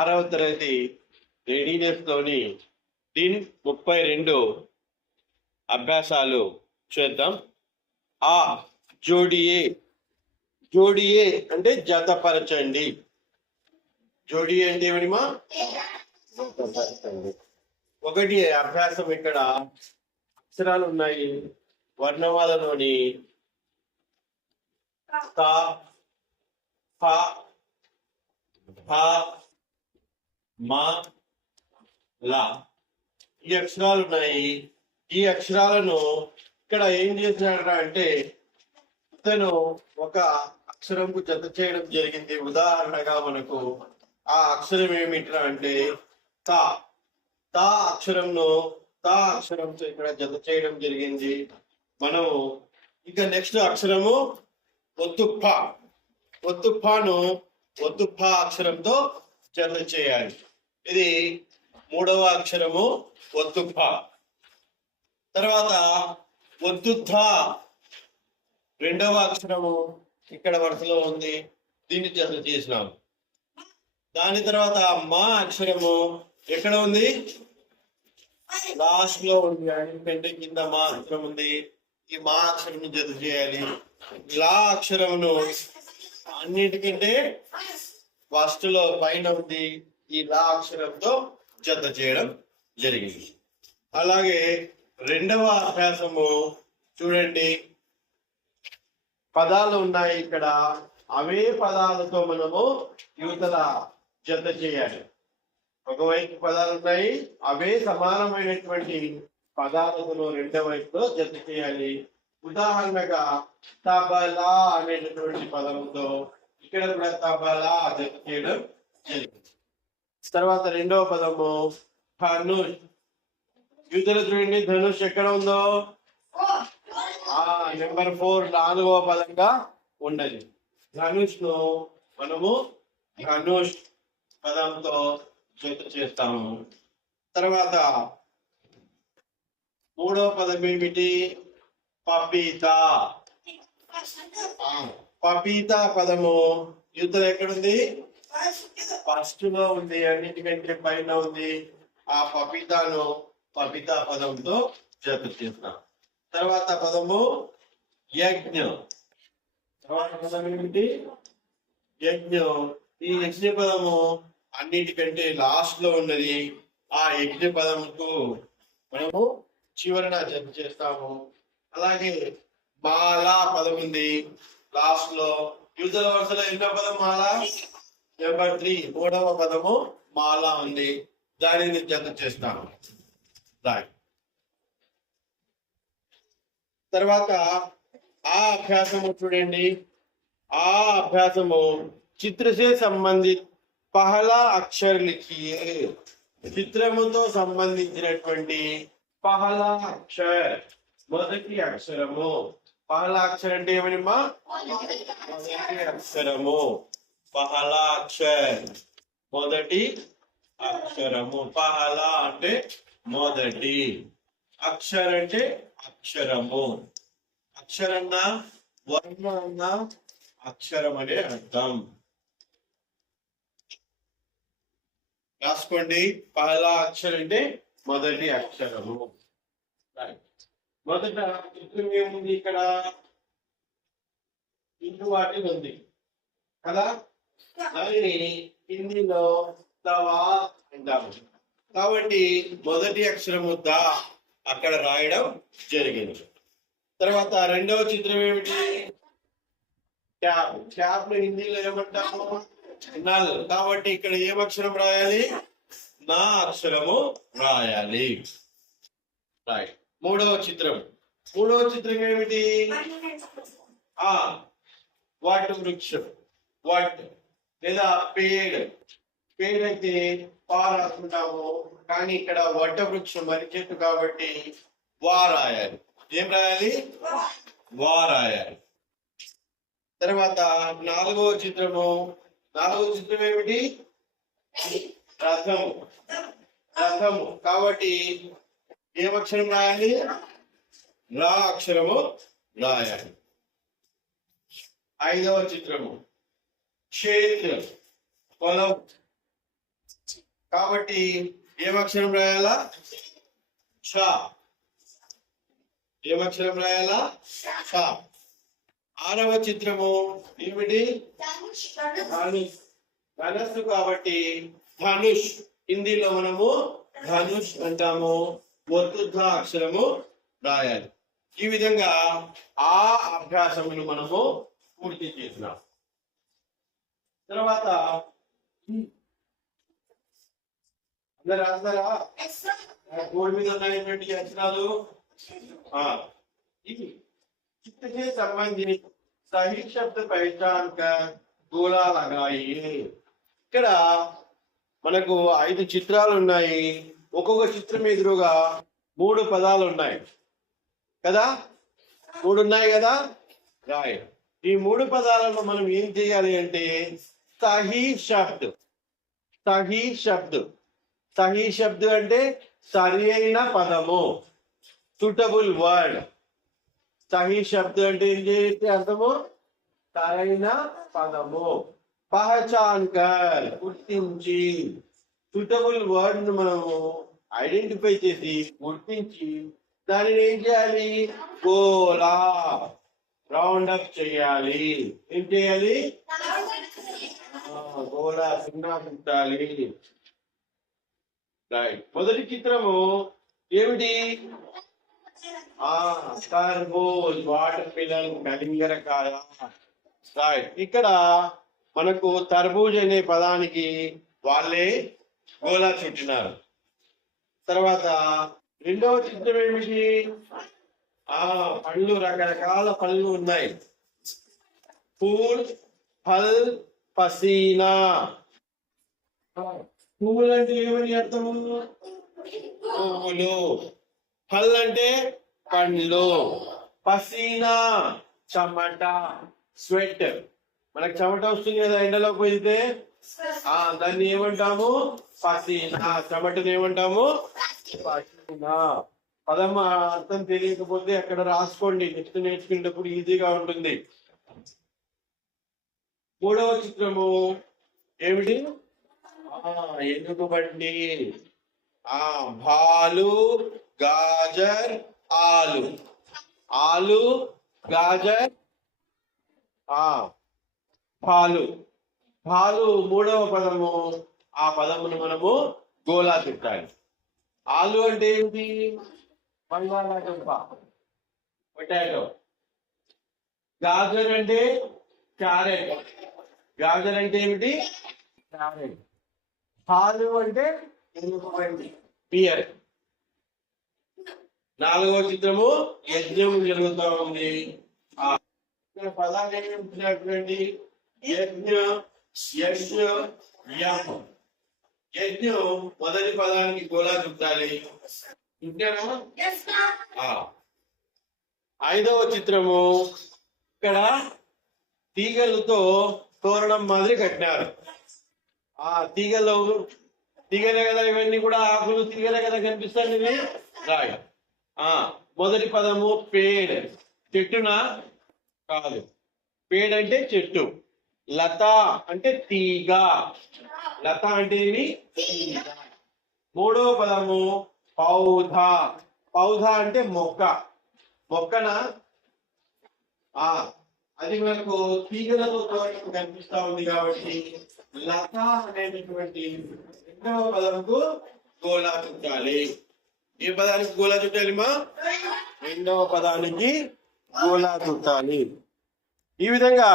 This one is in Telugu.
6వ తరగతి రెడీనెస్ లోని దీని 32 అభ్యాసాలు చేద్దాం. ఆ జోడియే. జోడియే అంటే జతపరచండి. జోడియే అంటే ఏమిటిమా? జతపరచండి. ఒకటి అభ్యాసం. ఇక్కడ అక్షరాలు ఉన్నాయి. వర్ణమాలలోని త, ఫ, హ, మ, ల ఈ అక్షరాలు ఉన్నాయి. ఈ అక్షరాలను ఇక్కడ ఏం చేసినాడు అంటే ఇతను ఒక అక్షరంకు జత చేయడం జరిగింది. ఉదాహరణగా మనకు ఆ అక్షరం ఏమిట్రా అంటే త. తా అక్షరంను తా అక్షరంతో ఇక్కడ జత చేయడం జరిగింది. మనం ఇక నెక్స్ట్ అక్షరము ఒత్తుప్ప. ఒత్తుప్పను ఒత్తుప్ప అక్షరంతో జత చేయాలి. ఇది 3వ అక్షరము ఒత్తుప్ప. తర్వాత ఒత్తుత్థ 2వ అక్షరము ఇక్కడ వరుసలో ఉంది. దీన్ని జత చేసినాం. దాని తర్వాత మా అక్షరము ఎక్కడ ఉంది? లాస్ట్ లో ఉంది. ఎందుకంటే కింద మా అక్షరం ఉంది. ఈ మా అక్షరం జత చేయాలి. లా అక్షరమును అన్నిటికంటే ఫస్ట్ లో పైన ఉంది. ఈ లా అక్షరంతో జత చేయడం జరిగింది. అలాగే 2వ అభ్యాసము చూడండి. పదాలు ఉన్నాయి ఇక్కడ. అవే పదాలతో మనము యువతల జత చేయాలి. ఒకవైపు పదాలు ఉన్నాయి. అవే సమానమైనటువంటి పదాలతో రెండవ వైపులో జత చేయాలి. ఉదాహరణగా తబలా అనేటటువంటి పదంతో ఇక్కడ కూడా తబలా జత చేయడం జరిగింది. తర్వాత 2వ పదము ధనుష్. యువతలు చూడండి, ధనుష్ ఎక్కడ ఉందో నెంబర్ 4 4వ పదంగా ఉండదు. ధనుష్ ను మనము ధనుష్ పదంతో జత చేస్తాము. తర్వాత 3వ పదం ఏమిటి? పపీత. పపీత పదము యువతలు ఎక్కడుంది? ఫస్ట్ లో ఉంది. అన్నిటికంటే పైన ఉంది. ఆ పపీతాను పపీత పదంతో జత చేస్తాం. తర్వాత పదము యజ్ఞ. తర్వాత పదం ఏమిటి? యజ్ఞం. ఈ యజ్ఞ పదము అన్నిటికంటే లాస్ట్ లో ఉన్నది. ఆ యజ్ఞ పదముకు మనము చివరన జత చేస్తాము. అలాగే మాల పదం ఉంది లాస్ట్ లో. యువతల వరుసలో ఎన్నో పదం? మాల నెంబర్ 3 3వ పదము మాల ఉంది. దానిని జత చేస్తాము. తర్వాత ఆ అభ్యాసము చూడండి. ఆ అభ్యాసము చిత్రసే సంబంధిత పహలా అక్షర్ లిఖియే. చిత్రముతో సంబంధించినటువంటి పహలా అక్షర్ మొదటి అక్షరము. పహలా అక్షరం అంటే ఏమనిమ్మా? మొదటి అక్షరము. పహలా అక్షర్ మొదటి అక్షరము. పహలా అంటే మొదటి, అక్షర్ అంటే అక్షరము. అక్షరన్న వర్ణ అన్న అక్షరం అనే అర్థం. రాసుకోండి. పహలా అక్షరం అంటే మొదటి అక్షరము. మొదట చిత్రం ఏముంది ఇక్కడ? ఇంటి వాటి ఉంది కదా. అది హిందీలో తవా అంటాము. కాబట్టి మొదటి అక్షరము దా అక్కడ రాయడం జరిగింది. తర్వాత 2వ చిత్రం ఏమిటి? క్యాప్. క్యాప్ ను హిందీలో ఏమంటాము? నల్. కాబట్టి ఇక్కడ ఏం అక్షరం రాయాలి? నా అక్షరము రాయాలి. రైట్. 3వ చిత్రం. 3వ చిత్రం ఏమిటి? వట్ వృక్షం. వట్ లేదా పేడ్. పేడ్ అయితే పా రాసుకుంటాము. కానీ ఇక్కడ వట వృక్షం మరి చెట్టు కాబట్టి వా రాయాలి. ఏం రాయాలి? వా రాయాలి. తర్వాత 4వ చిత్రము. 4వ చిత్రం ఏమిటి? రథము. రథము కాబట్టి ఏం అక్షరం రాయాలి? రా అక్షరము రాయాలి. 5వ చిత్రము క్షేత్రం. పొలం. కాబట్టి ఏం అక్షరం రాయాలా? ష. ఏం అక్షరం రాయాలా? ష. 6వ చిత్రము ఏమిటి? ధనుష్. ధనస్సు కాబట్టి ధనుష్. హిందీలో మనము ధనుష్ అంటాము. ఒత్తుద్ధ అక్షరము రాయాలి. ఈ విధంగా ఆ అభ్యాసమును మనము పూర్తి చేసినాం. తర్వాత అందరు రాస్తారా? బోర్డు మీద ఉన్నటువంటి అక్షరాలు ఇది चित्त से संबंधित सही शब्द पहचान कर गोला लगाइए. ఇక్కడ మనకు 5 చిత్రాలు ఉన్నాయి. ఒక్కొక్క చిత్రం ఎదురుగా 3 పదాలు ఉన్నాయి కదా? 3 ఉన్నాయి కదా? రాయ్. ఈ 3 పదాలను మనం ఏం చేయాలి అంటే సహీ శబ్ద్. సహీ శబ్ద్. సహీ శబ్ద్ అంటే సరి అయిన పదము, సూటబుల్ వర్డ్. సహీ శబ్ద్ అంటే ఏం చేస్తే అర్థము? సరైన పదము. పహచాన్ కర్ గుర్తించి, సూటబుల్ వర్డ్ ను మనము ఐడెంటిఫై చేసి గుర్తించి దానిని ఏం చేయాలి? గోలా రౌండ్ అప్ చేయాలి. ఏం చేయాలి? గోలా సున్నా పెట్టాలి. రైట్. మొదటి చిత్రము ఏమిటి? తర్బూజ్, వాటర్ మిలన్, కలింగరకాయ. రైట్. ఇక్కడ మనకు తర్బూజ్ అనే పదానికి వాళ్ళే గోలా చుట్టినారు. తర్వాత రెండవ చిత్రం ఏమిటి? పళ్ళు, రకరకాల పళ్ళు ఉన్నాయి. ఫూల్, ఫల్, పసీనా. పువ్వులు అంటే ఏమని అర్థము? పువ్వులు. ఫల్ అంటే పండ్లు. పసీనా చెమట, స్వెట్. మనకు చెమట వస్తుంది కదా ఎండలోకి వెళ్తే, దాన్ని ఏమంటాము? పసీనా. చెమటని ఏమంటాము? పసీనా. పదం అర్థం తెలియకపోతే అక్కడ రాసుకోండి, నెక్స్ట్ నేర్చుకునేటప్పుడు ఈజీగా ఉంటుంది. 3వ చిత్రము ఏమిటి? ఎలుగుబంటి. భాలు, గాజర్, ఆలు. ఆలు, గాజర్, భాలు. భాలు 3వ పదము. ఆ పదమును మనము గోలా చుట్టాలి. ఆలు అంటే ఏమిటి? బంగాళాదుంప, పొటాటో. గాజర్ అంటే క్యారెట్. గాజర్ అంటే ఏమిటి? క్యారెట్. హాలు అంటే ఎలుగుబంటి, పియర్. 4వ చిత్రము యజ్ఞం జరుగుతూ ఉంది. పదాలు ఏమిటి? యజ్ఞ, యజ్ఞ, యమ్. యజ్ఞం మొదటి పదానికి గోలా చుట్టాలి. 5వ చిత్రము ఇక్కడ తీగలతో తోరణం మాదిరి కట్టినారు. తీగలే కదా ఇవన్నీ కూడా, ఆకులు తీగలే కదా కనిపిస్తాయి ఇవి. రాయ్. మొదటి పదము పేడ్. చెట్టునా? కాదు. పేడ్ అంటే చెట్టు. లత అంటే తీగ. లత అంటే ఏమి? 3వ పదము పౌధ. పౌధ అంటే మొక్క. మొక్కన అది మనకు తీగలతో కనిపిస్తా ఉంది కాబట్టి లత అనేటటువంటి 2వ పదముకు గోలా చుట్టాలి. ఏ పదానికి గోలా చుట్టాలి మా? 2వ పదానికి గోలా చుట్టాలి. ఈ విధంగా